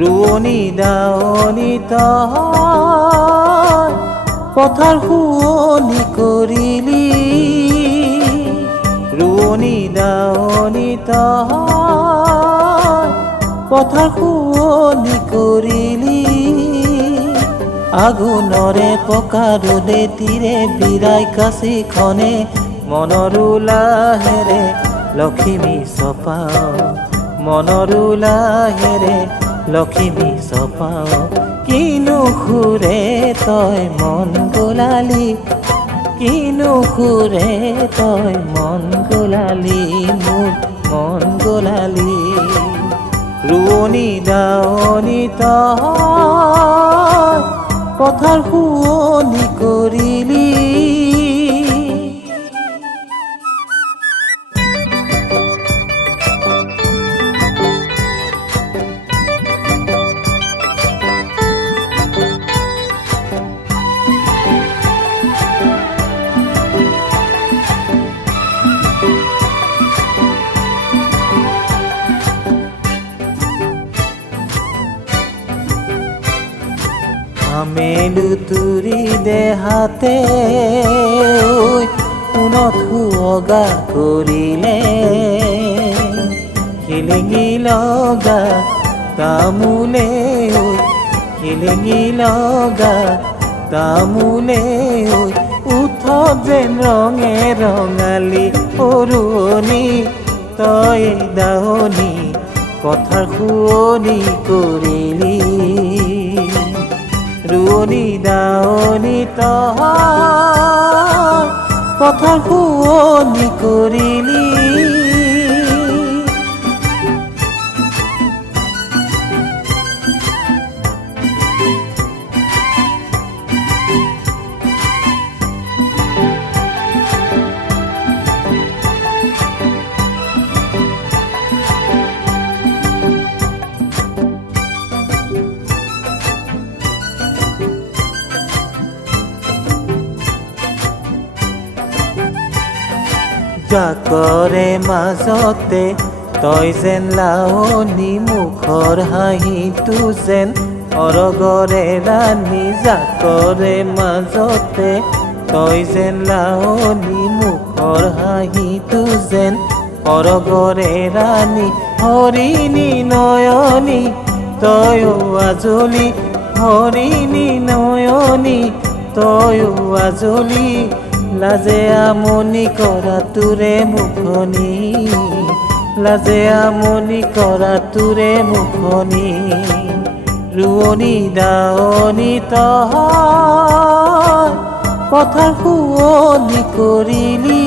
ৰোৱনী দাৱনী তই পথাৰ শুৱনি কৰিলি ৰোৱনী দাৱনী তই পথাৰ শুৱনি কৰিলি আগুনৰে পকা ৰ'দে তীৰে বিৰাই কাছিখনে মনৰো লাহেৰে লখিমী চপাও মনৰো লাহেৰে লখিমী চপাও কিনো সুৰে তই মন গোলালি কিনো সুৰে তই মন গোলালি মোৰ মন গোলালি ৰোৱনী দাৱনী তই পথাৰ শুৱনি কৰিলি আমেলু তুৰি দেহাতে পুনত সুৱগা কৰিলে শিলিঙি লগা তামোলে শিলিঙি লগা তামোলে উঠত যেন ৰঙে ৰঙালী ৰোৱনী তই দাৱনী পথাৰ শুৱনি কৰিলি ৰোৱনী দাৱনী তই পথাৰ শুৱনি কৰিলি জাকৰে মাজতে তই যেন লাৱনী মুখৰ হাঁহিটো যেন অৰগৰে ৰাণী জাকৰে মাজতে তই যেন লাৱনী মুখৰ হাঁহিটো যেন অৰগৰে ৰাণী হৰিণী নয়নী তয়ো আজলি হৰিণী নয়নী তয়ো আজলি লাজে আমনি কৰা তোৰে মুখনি লাজে আমনি কৰা তোৰে মুখনি ৰোৱনী দাৱনী তই পথাৰ শুৱনি কৰিলি